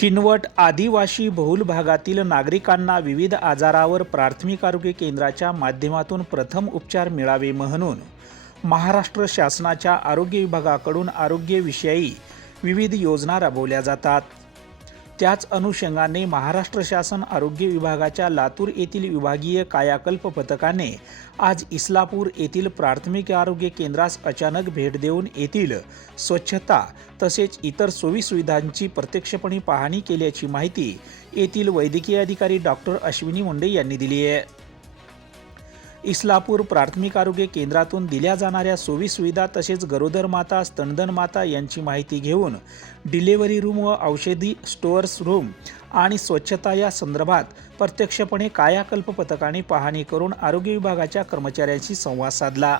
किनवट आदिवासी बहुल भागातील नागरिकांना विविध आजारावर प्राथमिक आरोग्य केंद्राच्या माध्यमातून प्रथम उपचार मिळावे म्हणून महाराष्ट्र शासनाच्या आरोग्य विभागाकडून आरोग्यविषयी विविध योजना राबवल्या जातात. त्याच अनुषंगाने महाराष्ट्र शासन आरोग्य विभागाच्या लातूर येथील विभागीय कायाकल्प पथकाने आज इस्लापूर येथील प्राथमिक आरोग्य केंद्रास अचानक भेट देऊन येथील स्वच्छता तसेच इतर सोयीसुविधांची प्रत्यक्षपणे पाहणी केल्याची माहिती येथील वैद्यकीय अधिकारी डॉक्टर अश्विनी मुंडे यांनी दिली आहे. इस्लापूर प्राथमिक आरोग्य केंद्रातून दिल्या जाणाऱ्या सोयी सुविधा तसेच गरोदर माता स्तनदन माता यांची माहिती घेऊन डिलेव्हरी रूम व औषधी स्टोअर्स रूम आणि स्वच्छता या संदर्भात प्रत्यक्षपणे कायाकल्प पथकाने पाहणी करून आरोग्य विभागाच्या कर्मचाऱ्यांशी संवाद साधला.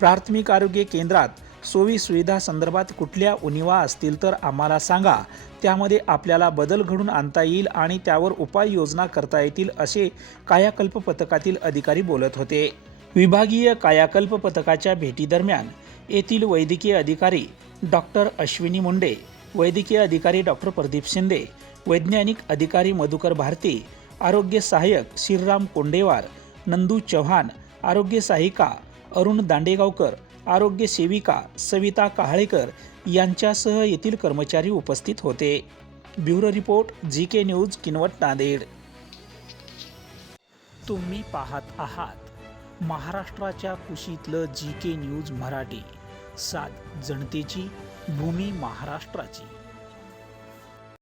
प्राथमिक आरोग्य केंद्रात सोयी सुविधा संदर्भात कुठल्या उणिवा असतील तर आम्हाला सांगा. त्यामध्ये आपल्याला बदल घडून आणता येईल आणि त्यावर उपाययोजना करता येतील असे कायाकल्प पथकातील अधिकारी बोलत होते. विभागीय कायाकल्प पथकाच्या भेटीदरम्यान येथील वैद्यकीय अधिकारी डॉक्टर अश्विनी मुंडे वैद्यकीय अधिकारी डॉक्टर प्रदीप शिंदे वैज्ञानिक अधिकारी मधुकर भारती आरोग्य सहाय्यक श्रीराम कोंडेवार नंदू चव्हाण आरोग्य सहायिका अरुण दांडेगावकर आरोग्य सेविका सविता काहळेकर यांच्यासह येथील कर्मचारी उपस्थित होते. Bureau report G K news Kinwat Nanded. तुम्ही पाहत आहात महाराष्ट्राच्या कुशीतलं जी के न्यूज मराठी. सात जनतेची भूमी महाराष्ट्राची.